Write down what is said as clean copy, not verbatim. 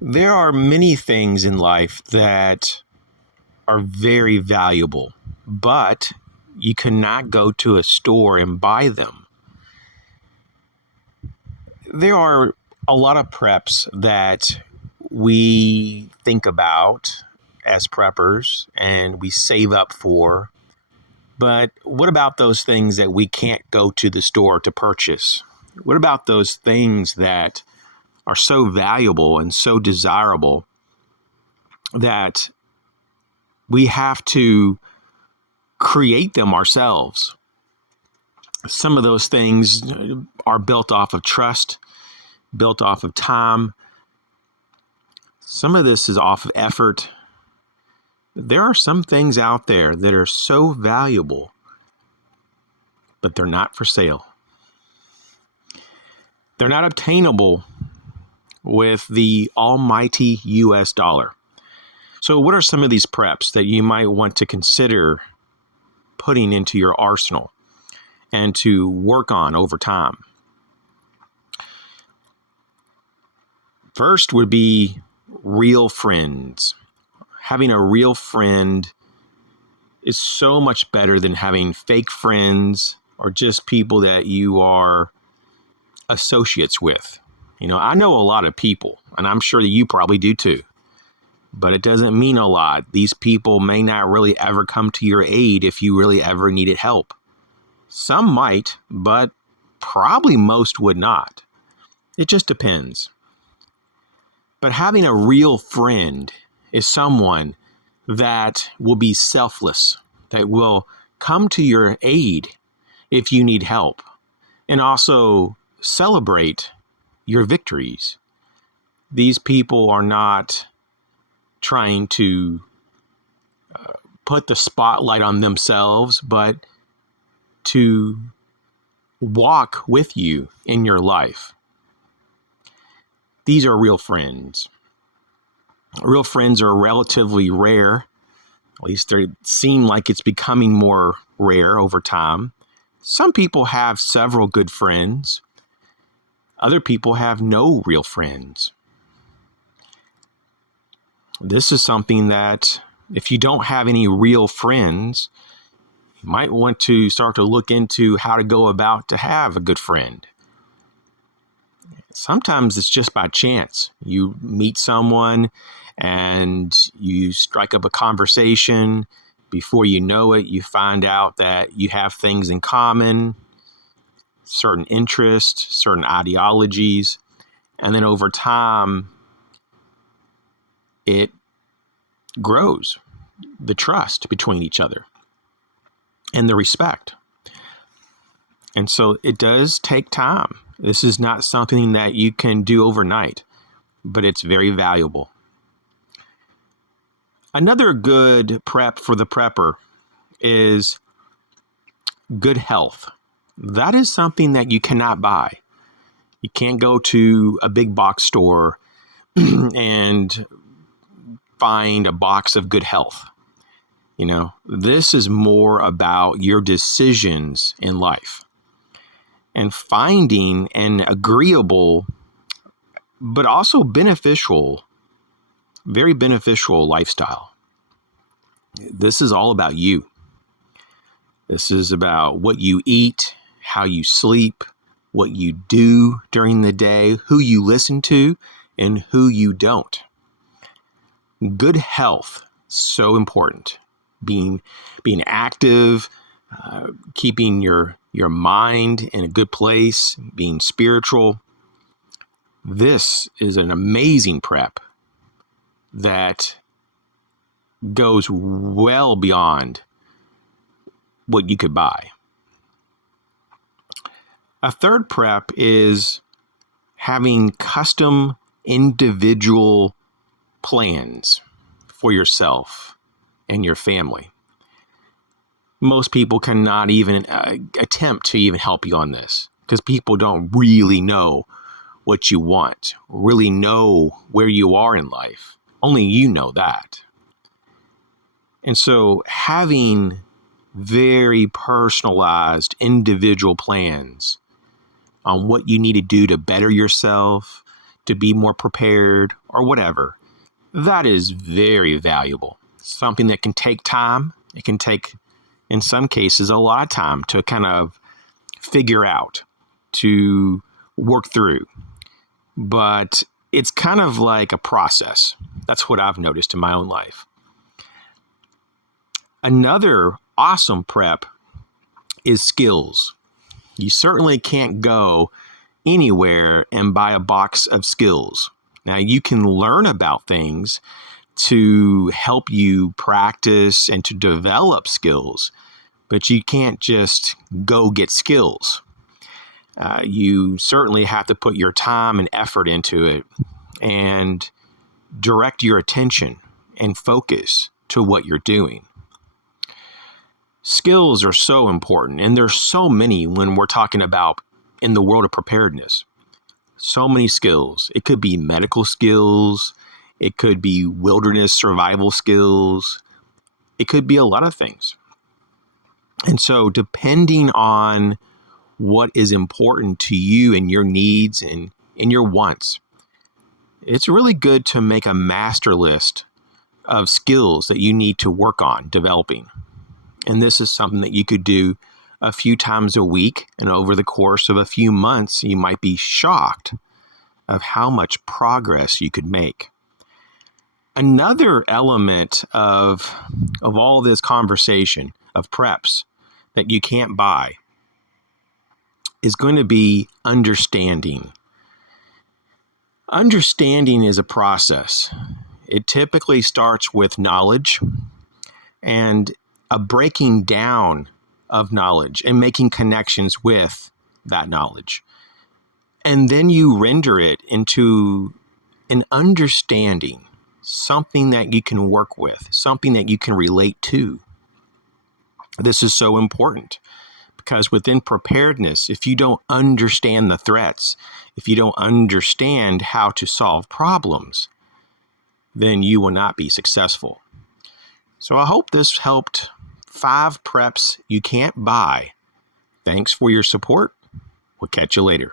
There are many things in life that are very valuable, but you cannot go to a store and buy them. There are a lot of preps that we think about as preppers and we save up for. But what about those things that we can't go to the store to purchase? What about those things that are so valuable and so desirable that we have to create them ourselves? Some of those things are built off of trust, built off of time. Some of this is off of effort. There are some things out there that are so valuable, but they're not for sale. They're not obtainable with the almighty US dollar. So what are some of these preps that you might want to consider putting into your arsenal and to work on over time? First would be real friends. Having a real friend is so much better than having fake friends or just people that you are associates with. I know a lot of people, and I'm sure that you probably do too, but it doesn't mean a lot. These people may not really ever come to your aid if you really ever needed help. Some might, but probably most would not. It just depends. But having a real friend is someone that will be selfless, that will come to your aid if you need help, and also celebrate your victories. These people are not trying to put the spotlight on themselves, but to walk with you in your life. These are real friends. Real friends are relatively rare. At least they seem like it's becoming more rare over time. Some people have several good friends. Other people have no real friends. This is something that if you don't have any real friends, you might want to start to look into how to go about to have a good friend. Sometimes it's just by chance. You meet someone and you strike up a conversation. Before you know it, you find out that you have things in common, certain interests, certain ideologies. And then over time, it grows, the trust between each other and the respect. And so it does take time. This is not something that you can do overnight, but it's very valuable. Another good prep for the prepper is good health. That is something that you cannot buy. You can't go to a big box store and find a box of good health. This is more about your decisions in life and finding an agreeable, but also beneficial, very beneficial lifestyle. This is all about you. This is about what you eat, how you sleep, what you do during the day, who you listen to, and who you don't. Good health, so important. Being active, keeping your mind in a good place, being spiritual. This is an amazing prep that goes well beyond what you could buy. A third prep is having custom individual plans for yourself and your family. Most people cannot even attempt to even help you on this because people don't really know what you want, really know where you are in life. Only you know that. And so having very personalized individual plans on what you need to do to better yourself, to be more prepared, or whatever. That is very valuable. Something that can take time. It can take, in some cases, a lot of time to kind of figure out, to work through. But it's kind of like a process. That's what I've noticed in my own life. Another awesome prep is skills. You certainly can't go anywhere and buy a box of skills. Now, you can learn about things to help you practice and to develop skills, but you can't just go get skills. You certainly have to put your time and effort into it and direct your attention and focus to what you're doing. Skills are so important, and there's so many when we're talking about in the world of preparedness. So many skills. It could be medical skills. It could be wilderness survival skills. It could be a lot of things. And so depending on what is important to you and your needs and your wants, it's really good to make a master list of skills that you need to work on developing. And this is something that you could do a few times a week, and over the course of a few months, you might be shocked of how much progress you could make. Another element of all this conversation of preps that you can't buy is going to be understanding. Understanding is a process. It typically starts with knowledge and a breaking down of knowledge and making connections with that knowledge. And then you render it into an understanding, something that you can work with, something that you can relate to. This is so important because within preparedness, if you don't understand the threats, if you don't understand how to solve problems, then you will not be successful. So I hope this helped. 5 preps you can't buy. Thanks for your support. We'll catch you later.